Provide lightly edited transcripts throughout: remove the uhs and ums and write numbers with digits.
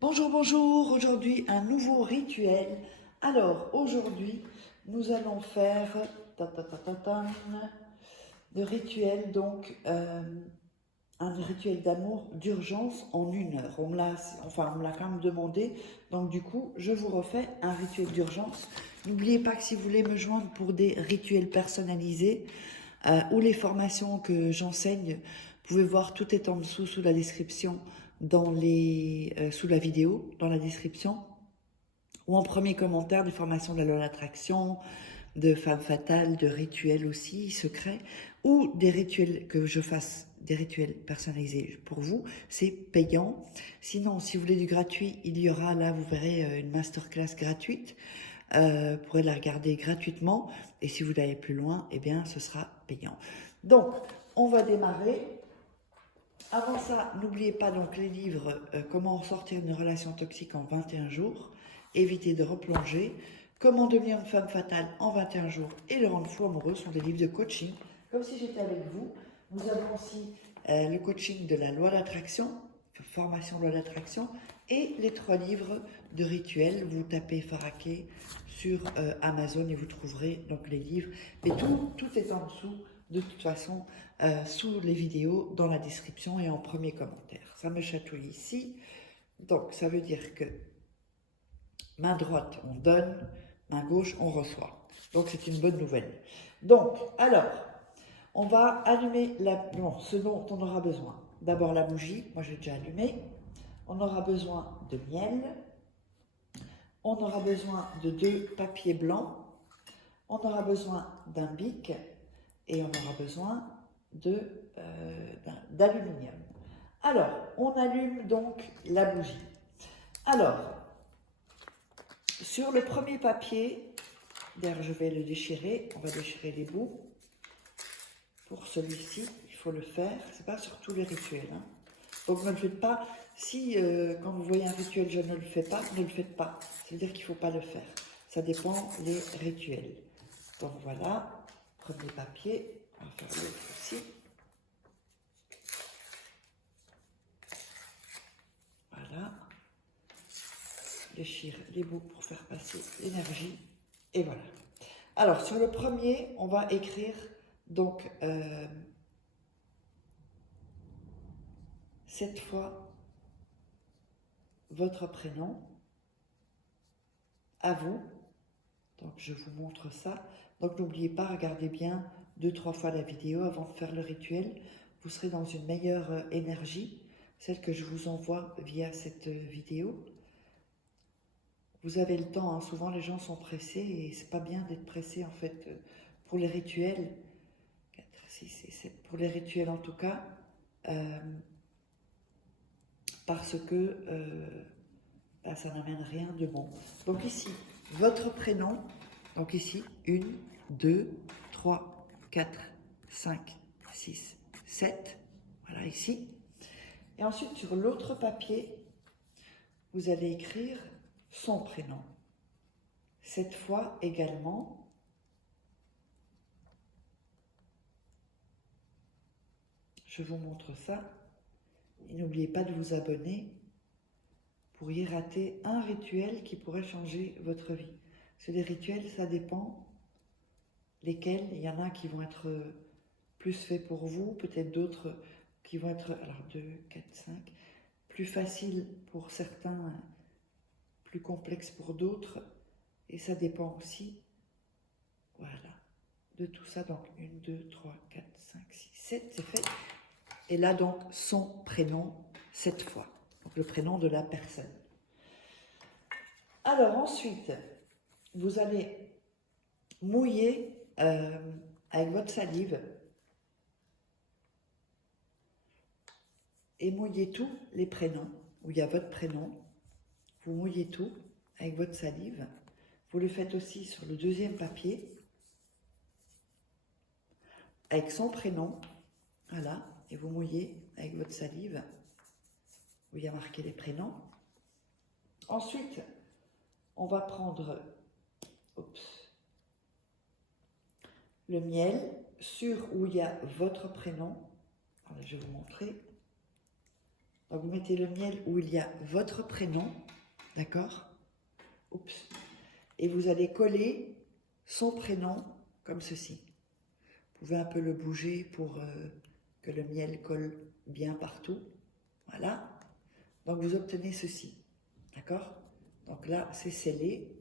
Bonjour, bonjour, aujourd'hui un nouveau rituel. Alors aujourd'hui nous allons faire le rituel, donc un rituel d'amour d'urgence en 1 heure. On me l'a quand même demandé, donc du coup je vous refais un rituel d'urgence. N'oubliez pas que si vous voulez me joindre pour des rituels personnalisés ou les formations que j'enseigne, vous pouvez voir, tout est en dessous sous la description, sous la vidéo, dans la description, ou en premier commentaire, des formations de la loi de l'attraction, de femme fatale, de rituels aussi secrets, ou des rituels que je fasse, des rituels personnalisés pour vous, c'est payant. Sinon, si vous voulez du gratuit, il y aura là, vous verrez, une masterclass gratuite. Vous pourrez la regarder gratuitement. Et si vous voulez aller plus loin, eh bien, ce sera payant. Donc, on va démarrer. Avant ça, n'oubliez pas donc les livres Comment sortir d'une relation toxique en 21 jours, Éviter de replonger, Comment devenir une femme fatale en 21 jours et Le rendre fou amoureux sont des livres de coaching, comme si j'étais avec vous. Nous avons aussi le coaching de la loi d'attraction, formation loi d'attraction, et les 3 livres de rituels. Vous tapez Faraké sur Amazon et vous trouverez donc les livres. Mais tout est en dessous, de toute façon, sous les vidéos, dans la description et en premier commentaire. Ça me chatouille ici. Donc, ça veut dire que main droite, on donne, main gauche, on reçoit. Donc, c'est une bonne nouvelle. Donc, alors, on va allumer ce dont on aura besoin. D'abord la bougie, moi j'ai déjà allumé. On aura besoin de miel. On aura besoin de 2 papiers blancs. On aura besoin d'un bic et on aura besoin d'aluminium. Alors, on allume donc la bougie. Alors, sur le premier papier, d'ailleurs je vais le déchirer, on va déchirer les bouts. Pour celui-ci, il faut le faire, c'est pas sur tous les rituels. Donc ne le faites pas, si quand vous voyez un rituel je ne le fais pas, ne le faites pas. C'est-à-dire qu'il ne faut pas le faire. Ça dépend des rituels. Donc voilà, premier papier, on va faire l'autre aussi. Voilà. Déchire les bouts pour faire passer l'énergie. Et voilà. Alors, sur le premier, on va écrire donc 7 fois votre prénom à vous. Donc, je vous montre ça. Donc, n'oubliez pas, regardez bien 2-3 fois la vidéo avant de faire le rituel. Vous serez dans une meilleure énergie, celle que je vous envoie via cette vidéo. Vous avez le temps, hein. Souvent les gens sont pressés et c'est pas bien d'être pressé en fait pour les rituels. 4, 6 et 7 pour les rituels en tout cas, parce que ça n'amène rien de bon. Donc ici, votre prénom, donc ici, 1, 2, 3, 4, 5, 6, 7, voilà ici. Et ensuite sur l'autre papier, vous allez écrire son prénom. 7 fois également. Je vous montre ça. Et n'oubliez pas de vous abonner. Vous pourriez rater un rituel qui pourrait changer votre vie. Parce que les rituels, ça dépend lesquels. Il y en a qui vont être plus faits pour vous, peut-être d'autres qui vont être, alors 2, 4, 5, plus faciles pour certains, plus complexes pour d'autres. Et ça dépend aussi, voilà, de tout ça. Donc 1, 2, 3, 4, 5, 6, 7, c'est fait. Et là donc son prénom 7 fois, donc le prénom de la personne. Alors ensuite, vous allez mouiller avec votre salive et mouiller tous les prénoms où il y a votre prénom. Vous mouillez tout avec votre salive. Vous le faites aussi sur le deuxième papier avec son prénom, voilà, et vous mouillez avec votre salive où il y a marqué les prénoms. Ensuite, on va prendre le miel sur où il y a votre prénom. Alors, je vais vous montrer. Donc vous mettez le miel où il y a votre prénom, d'accord? Oups. Et vous allez coller son prénom comme ceci. Vous pouvez un peu le bouger pour que le miel colle bien partout. Voilà. Donc vous obtenez ceci, d'accord? Donc là, c'est scellé.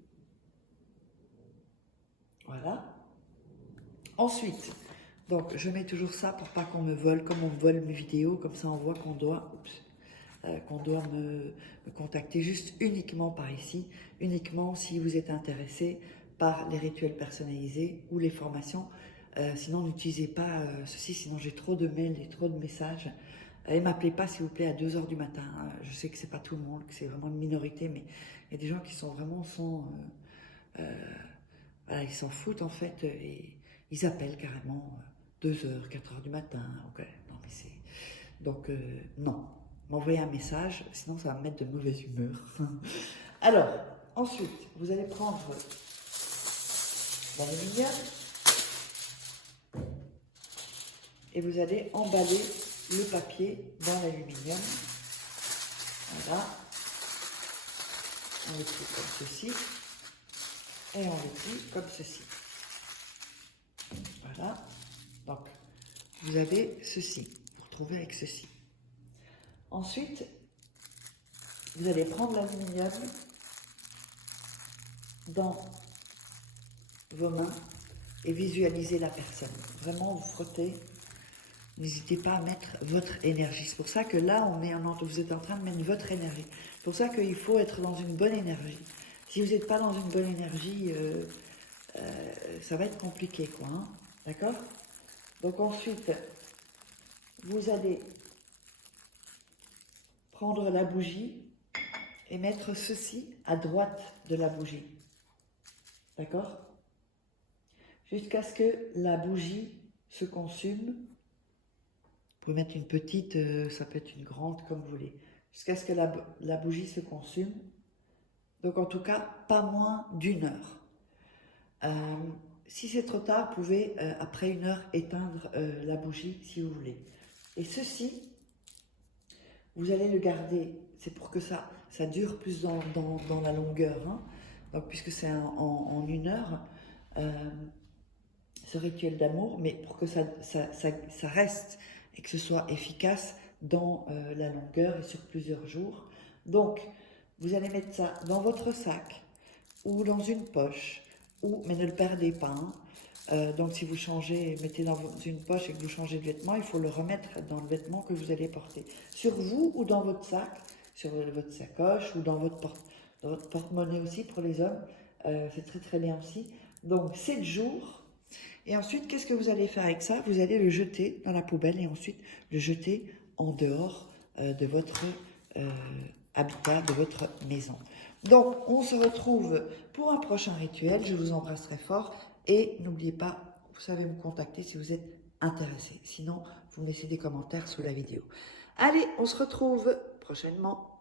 Voilà. Ensuite, donc je mets toujours ça pour pas qu'on me vole, comme on me vole mes vidéos, comme ça on voit qu'on doit, me contacter juste uniquement par ici, uniquement si vous êtes intéressé par les rituels personnalisés ou les formations. Sinon, n'utilisez pas ceci, sinon j'ai trop de mails et trop de messages. Et m'appelez pas, s'il vous plaît, à 2 h du matin. Hein. Je sais que c'est pas tout le monde, que c'est vraiment une minorité, mais il y a des gens qui sont vraiment voilà, ils s'en foutent en fait, et ils appellent carrément 2 h, 4 h du matin. Okay. Non, mais c'est... Donc, non. M'envoyer un message, sinon ça va me mettre de mauvaise humeur. Alors, ensuite, vous allez prendre l'aluminium et vous allez emballer le papier dans l'aluminium. Voilà. On le plie comme ceci. Et on le plie comme ceci. Voilà. Donc, vous avez ceci. Vous retrouvez avec ceci. Ensuite, vous allez prendre l'aluminium dans vos mains et visualiser la personne. Vraiment, vous frottez. N'hésitez pas à mettre votre énergie. C'est pour ça que là, vous êtes en train de mettre votre énergie. C'est pour ça qu'il faut être dans une bonne énergie. Si vous n'êtes pas dans une bonne énergie, ça va être compliqué, quoi. Hein, d'accord? Donc ensuite, vous allez prendre la bougie et mettre ceci à droite de la bougie. D'accord? Jusqu'à ce que la bougie se consume. Vous pouvez mettre une petite, ça peut être une grande, comme vous voulez. Jusqu'à ce que la bougie se consume. Donc en tout cas, pas moins d'1 heure. Si c'est trop tard, vous pouvez, après 1 heure, éteindre la bougie si vous voulez. Et ceci, vous allez le garder, c'est pour que ça dure plus dans la longueur. Hein. Donc, puisque c'est en 1 heure, ce rituel d'amour, mais pour que ça reste et que ce soit efficace dans la longueur et sur plusieurs jours. Donc, vous allez mettre ça dans votre sac ou dans une poche, mais ne le perdez pas. Hein. Donc si vous changez, mettez dans une poche et que vous changez de vêtement, il faut le remettre dans le vêtement que vous allez porter. Sur vous ou dans votre sac, sur votre sacoche ou dans votre porte-monnaie aussi pour les hommes. C'est très très bien aussi. Donc 7 jours. Et ensuite, qu'est-ce que vous allez faire avec ça? Vous allez le jeter dans la poubelle et ensuite le jeter en dehors de votre habitat, de votre maison. Donc, on se retrouve pour un prochain rituel. Je vous embrasse très fort. Et n'oubliez pas, vous savez me contacter si vous êtes intéressé. Sinon, vous me laissez des commentaires sous la vidéo. Allez, on se retrouve prochainement.